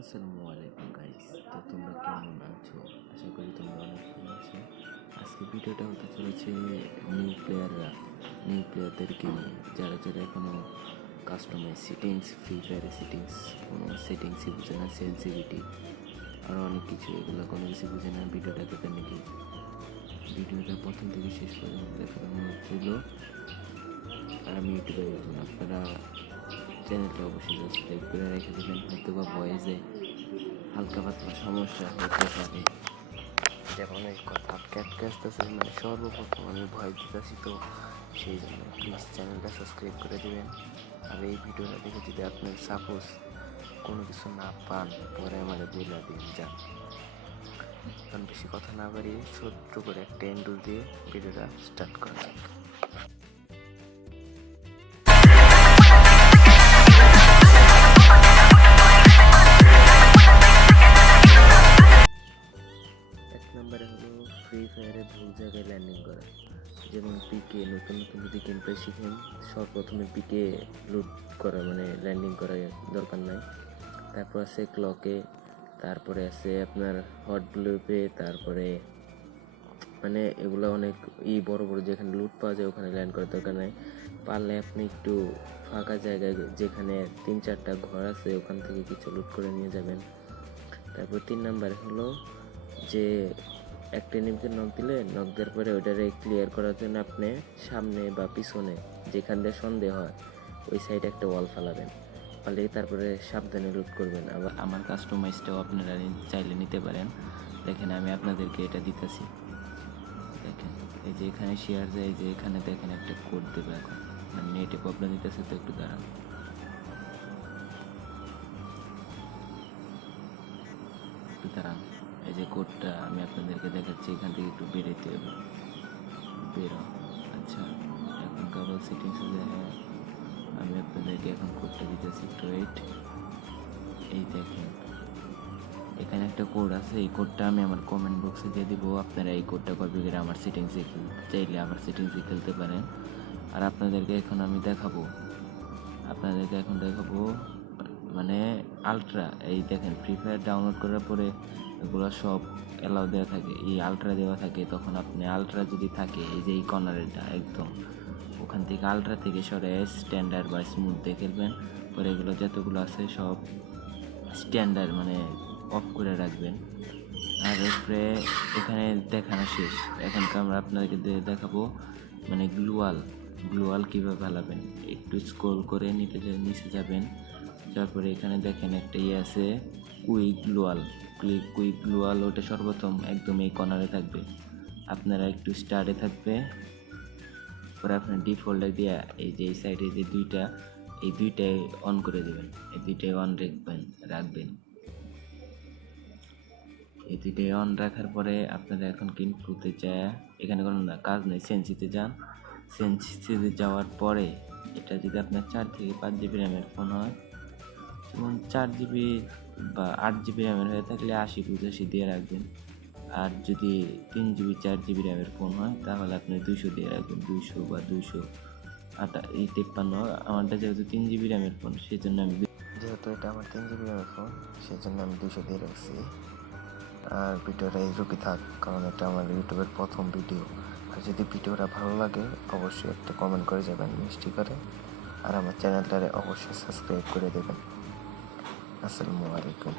আসসালামু আলাইকুম গাইস। তো তোমরা কেমন আছো? আশা করি তোমরা অনেক ভালো আছো। আজকে ভিডিওটা হতে চলেছে নিউ প্লেয়ারদেরকে নিয়ে, যারা এখনো কাস্টমাইজ সেটিংস, ফ্রি ফায়ারের সেটিংস কোনো সেটিংসই বুঝে না, সেন্সিভিটি আরও অনেক কিছু, এগুলো কোনো কিছু বুঝে না। ভিডিওটা দেখার নাকি ভিডিওটা প্রথম থেকে শেষ পর্যন্ত দেখার অনুরোধ রইল। আর আমি ইউটিউবে আপনারা চ্যানেলটা অবশ্যই সাবস্ক্রাইব করে রেখে দেবেন। হয়তো বা ভয়েসে হালকা পাতলা সমস্যা হতে পারে, যেমন এই কথা ক্যাটকে আসতেছে, মানে সর্বপ্রথম আমি ভয় দিতেছি, তো সেই জন্য প্লিজ চ্যানেলটা সাবস্ক্রাইব করে দেবেন। আর এই ভিডিওটা দেখে যদি আপনার সাপোজ কোনো কিছু না পান, পরে আমাদের বলে দিন যান। কারণ বেশি কথা না বাড়িয়ে ছোট্ট করে একটা এন্ডুল দিয়ে ভিডিওটা স্টার্ট করা যাক। এক নম্বরে হলো ফ্রি ফায়ারে ভুল জায়গায় ল্যান্ডিং করা। যেমন পিকে নতুন যদি গেম প্লে শিখেন, সর্বপ্রথমে পিকে লুট করা, মানে ল্যান্ডিং করা দরকার নাই। তারপর আছে ক্লকে, তারপরে আছে আপনার হট ব্লুপে, তারপরে মানে এগুলো অনেক বড় বড় যেখানে লুট পাওয়া যায় ওখানে ল্যান্ড করার দরকার নাই। পারলে আপনি একটু ফাঁকা জায়গায়, যেখানে 3-4টা ঘর আছে, ওখান থেকে কিছু লুট করে নিয়ে যাবেন। তারপর 3 নাম্বার হলো যে একটা এনিমিকে নক দিলে, নক দেওয়ার পরে ওইটারে ক্লিয়ার করার জন্য আপনি সামনে বা পিছনে যেখান দিয়ে সন্দেহ হয় ওই সাইডে একটা ওয়াল ফালাবেন, ফালিয়ে তারপরে সাবধানে লুট করবেন। আবার আমার কাস্টমাইজটাও আপনারা চাইলে নিতে পারেন। দেখেন আমি আপনাদেরকে এটা দিতেছি, দেখেন এই যে এখানে শেয়ার যায়, এই যে এখানে দেখেন একটা কোড দেবে। এখন মানে নেটে প্রবলেম দিতেছে, তো একটু দাঁড়ান, এই যে কোডটা আমি আপনাদেরকে দেখাচ্ছি, এখান থেকে একটু বেরোতে হবে, বেরো। আচ্ছা, এখন কাবল সেটিংসে আমি আপনাদেরকে এখন কোডটা দিতেছি, একটু ওয়েট। এই দেখেন এখানে একটা কোড আছে, এই কোডটা আমি আমার কমেন্ট বক্সে দিয়ে দিব। আপনারা এই কোডটা কপি করে আমার সেটিংসে চাইলে আমার সেটিংসে খেলতে পারেন। আর আপনাদেরকে এখন দেখাবো মানে আলট্রা। এই দেখেন ফ্রি ফায়ার ডাউনলোড করার পরে এগুলো সব অ্যালাউ দেওয়া থাকে, এই আলট্রা দেওয়া থাকে। তখন আপনি আলট্রা যদি থাকে, এই যে এই কর্নারেরটা একদম ওখান থেকে আলট্রা থেকে সরে স্ট্যান্ডার্ড বা স্মুথ দিয়ে খেলবেন। পরে এগুলো যতগুলো আছে সব স্ট্যান্ডার্ড মানে অফ করে রাখবেন। আর এরপরে এখানে দেখানো শেষ। এখন আমরা আপনাদেরকে দেখাবো মানে গ্লুয়াল কীভাবে ফেলাবেন। একটু স্ক্রল করে নিচে যাবেন, তারপরে এখানে দেখেন একটা আছে কুইক গ্লুয়াল, ওটা সর্বপ্রথম একদম এই কর্নারে থাকবে। আপনারা একটু স্টার্টে থাকবে, পরে আপনার ডিফল্টে দিয়ে এই যে এই সাইডে যে এই দুইটাই অন করে দেবেন, এই দুইটাই অন রাখবেন। এই দুইটাই অন রাখার পরে আপনারা এখন কিনপুতে যায়, এখানে কোনো কাজ নেই, সেন্সিতে যান। সেন্সিতে যাওয়ার পরে এটা যদি আপনার 4 থেকে 5 জিবি র্যামের ফোন হয়, যেমন 4 জিবি বা 8 জিবি র্যামের হয়ে থাকলে 80-85 দিয়ে রাখবেন। আর যদি 3 জিবি 4 জিবি র্যামের ফোন হয় তাহলে আপনি 200 দিয়ে রাখবেন, 200 বা 253। আমারটা যেহেতু 3 জিবি র্যামের ফোন, সেই জন্য যেহেতু এটা আমার 3 জিবি র্যামের ফোন, সেই জন্য আমি 200 দিয়ে রাখছি। আর ভিডিওটা এইরকমই থাক, কারণ এটা আমার ইউটিউবের প্রথম ভিডিও। আর যদি ভিডিওটা ভালো লাগে অবশ্যই একটা কমেন্ট করে যাবেন মিষ্টি করে, আর আমার চ্যানেলটারে অবশ্যই সাবস্ক্রাইব করে দেবেন। আসসালামু আলাইকুম।